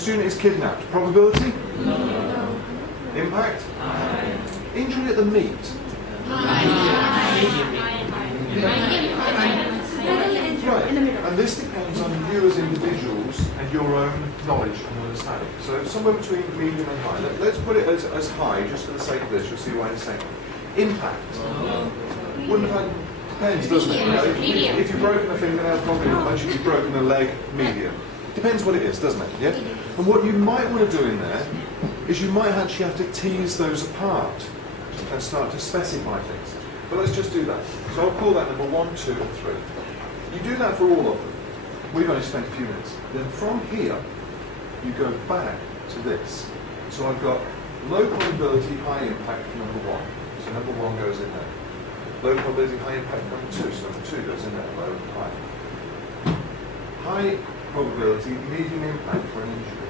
Student is kidnapped. Probability? No. Impact? High. Injury at the meet? Right, and this depends on you as individuals and your own knowledge and understanding. So somewhere between medium and high. Let's put it as high, just for the sake of this. You'll see why in a second. Impact. Wouldn't have had, depends, doesn't it? You know, if you've broken a fingernail, probably much. If you've broken a leg, medium. Depends what it is, doesn't it? Yeah. And what you might want to do in there is you might actually have to tease those apart and start to specify things. But let's just do that. So I'll call that number 1, 2, and 3. You do that for all of them. We've only spent a few minutes. Then from here, you go back to this. So I've got low probability, high impact for number 1. So number 1 goes in there. Low probability, high impact for number 2. So number 2 goes in there, low and high. High probability, medium impact for an injury.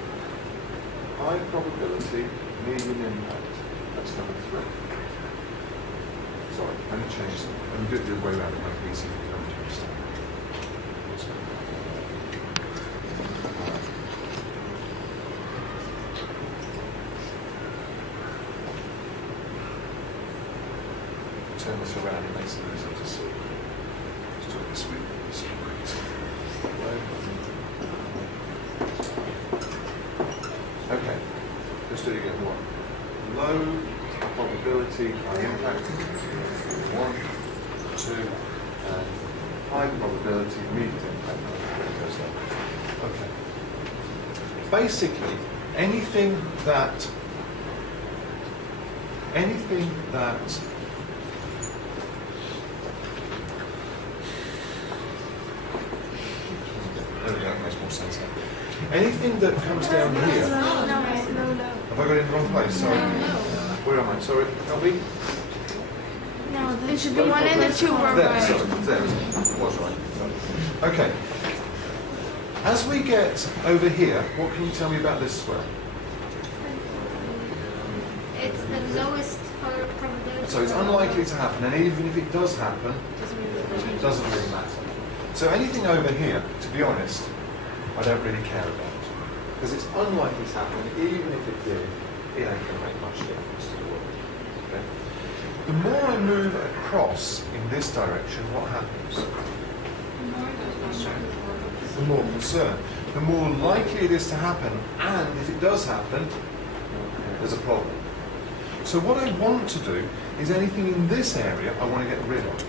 High probability, medium impact. That's number 3. Sorry, let me change something. Let me do it the other way around to make it easy for you to understand. Turn this around, it makes it easier to see. Let's do it this way. Okay, let's do it again. 1. Low probability, high impact. 1, 2, and high probability, medium impact. Okay. Basically, anything that there we go, that makes more sense now. Anything that comes down here. No. Have I got it in the wrong place? Sorry. Where am I? Sorry. Can't we? No, there should be 1 and the 2 were There, right. sorry. There. Was right. Okay. As we get over here, what can you tell me about this square? It's the lowest probability. So it's unlikely to happen, and even if it does happen, it doesn't really matter. So anything over here, to be honest, I don't really care about. Because it's unlikely to happen, even if it did, it ain't going to make much difference to the world. Okay? The more I move across in this direction, what happens? The more concern. The more likely it is to happen, and if it does happen, there's a problem. So what I want to do is anything in this area I want to get rid of.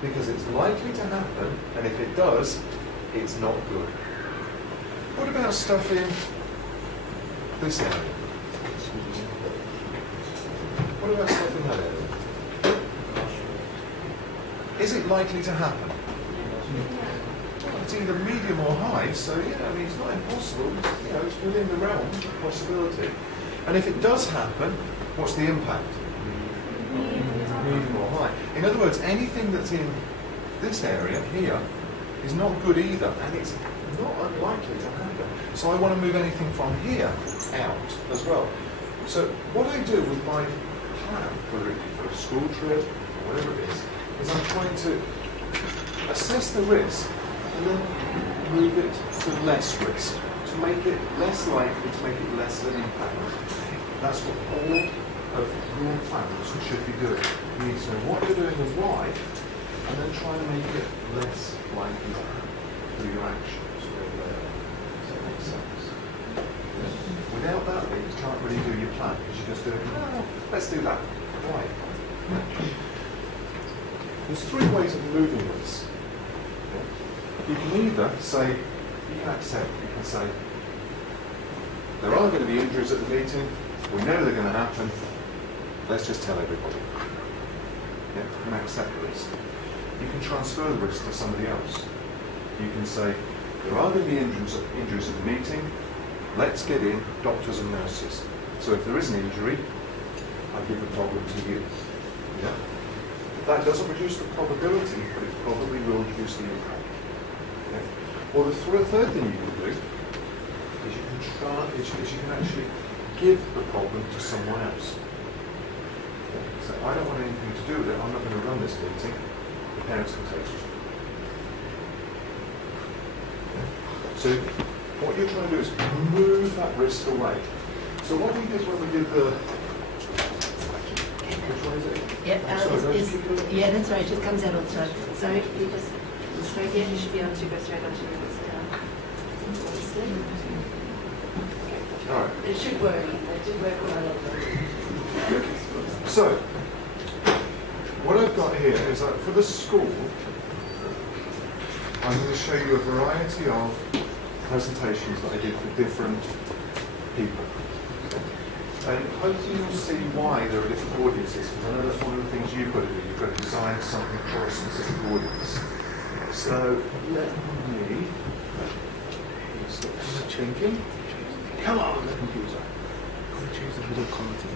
Because it's likely to happen, and if it does, it's not good. What about stuff in this area? What about stuff in that area? Is it likely to happen? Well, it's either medium or high, so yeah, I mean, it's not impossible. It's, it's within the realm of possibility. And if it does happen, what's the impact? Medium or high. In other words, anything that's in this area here is not good either, and it's not unlikely to happen. So I want to move anything from here out as well. So what I do with my plan, whether it be for a school trip or whatever it is I'm trying to assess the risk and then move it to less risk, to make it less likely, to make it less of an impact. That's what all of your plans should be doing. You need to know what you're doing and why, and then try and make it less likely to happen through your actions. Does that make sense? Yeah. Without that, you can't really do your plan, because you're just doing, oh, let's do that. Why? There's 3 ways of moving this. Yeah. You can either say, you can accept, you can say, there are going to be injuries at the meeting, we know they're going to happen, let's just tell everybody. Yeah, you can accept the risk. You can transfer the risk to somebody else. You can say, there are going to be injuries at the meeting, let's get in doctors and nurses. So if there is an injury, I give the problem to you. Yeah? That doesn't reduce the probability, but it probably will reduce the impact. Yeah? Or the third thing you can do is you can actually give the problem to someone else. Yeah? So I don't want anything to do with it, I'm not going to run this meeting, the parents can take it. Yeah? So What you're trying to do is move that wrist away. So what we did when we did the... Which one is it? Yeah, yeah, that's right. It comes out all the time. So you just straight here. You should be able to go straight onto your wrist down. All right. It should work. It did work when I looked at it. So, what I've got here is that for the school, I'm going to show you a variety of presentations that I did for different people. And hopefully you'll see why there are different audiences, because I know that's one of the things you've got to do. You've got to design something for a specific audience. So, let me stop thinking. Come on, the computer. Choose a video quality.